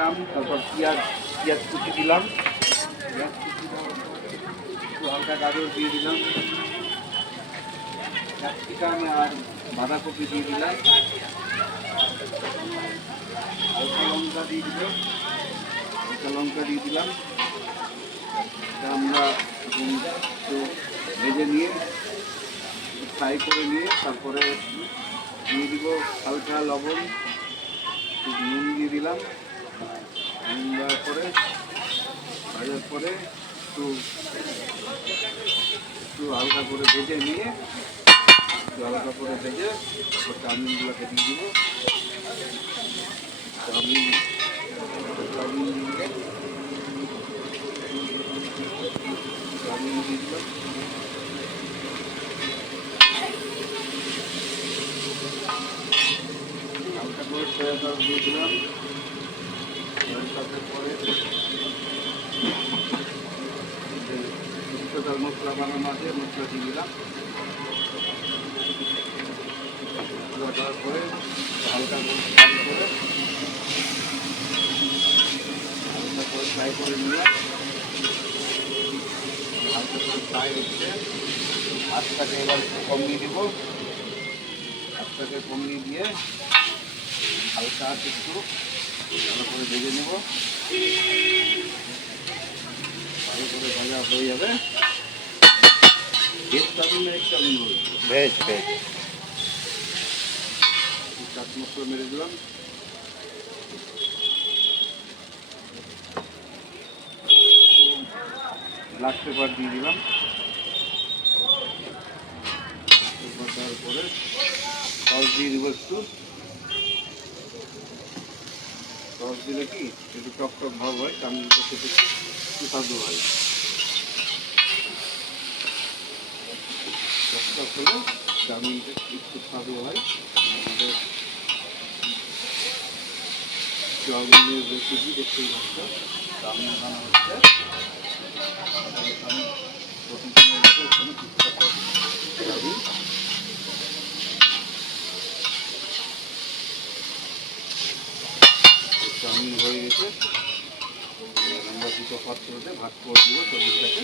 দিলাম, তারপর পেঁয়াজ কুচি দিলাম, একটু হালকা গাজর দিয়ে দিলাম, ক্যাপসিকাম আর বাঁধাকপি দিয়ে দিলাম, হালকা লঙ্কা দিয়ে দিলাম, আমরা একটু ভেজে নিয়ে ফ্রাই করে নিয়ে তারপরে দিয়ে দিব হালকা লবণ, নুন দিয়ে দিলাম। নুন দেওয়ার পরে ভাজার পরে একটু হালকা করে ভেজে নিয়ে চাউমিনগুলোকে দিয়ে দিব। চাউমিন দিয়ে দিলাম। হালকা করে সয়া সস দিয়ে দিলাম। সয়া সসের পরে মশলা বানানো আছে, মশলা দিয়ে দিলাম। মশলা দেওয়ার পরে হালকা করে ফ্রাই করে নিলাম। হালকা করে ফ্রাই হচ্ছে, আঁচটাকে এবার কমিয়ে দিব। আঁচটাকে কমিয়ে দিয়ে হালকা একটু ভালো করে ভেজে নেব। ভালো করে ভাজা হয়ে যাবে। ভেজ চাউমিন না এক চাউমিন বলবো? ভেজ। চাট মশলা মেরে দিলাম। ব্ল্যাক পেপার দিয়ে দিলাম। দেওয়ার পরে সস দিয়ে দিব একটু। সস দিলে কি একটু টক ভাব হয়, চাউমিনটা খেতে সুস্বাদু হয়। টক হলে চাউমিনটা একটু স্বাদু হয়। আমাদের চাউমিনের রেসিপি দেখতেই হচ্ছে, চাউমিন বানা হচ্ছে। চাউমিন হয়ে গেছে, আমরা দুটো পাত্রতে ভাগ করে দেবো চাউমিনটাকে।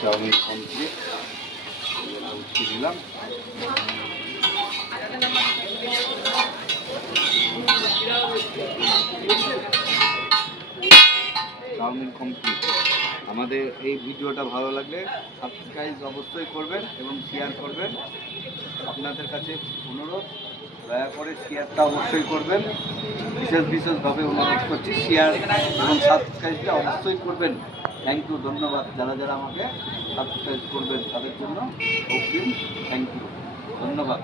চাউমিন কমপ্লিট, উঠিয়ে দিলাম। Chowmein complete. আমাদের এই ভিডিওটা ভালো লাগলে সাবস্ক্রাইব অবশ্যই করবেন এবং শেয়ার করবেন। আপনাদের কাছে অনুরোধ, দয়া করে শেয়ারটা অবশ্যই করবেন। বিশেষভাবে অনুরোধ করছি, শেয়ার এবং সাবস্ক্রাইবটা অবশ্যই করবেন। থ্যাংক ইউ, ধন্যবাদ। যারা আমাকে সাবস্ক্রাইব করবেন তাদের জন্য অগ্রিম থ্যাংক ইউ, ধন্যবাদ।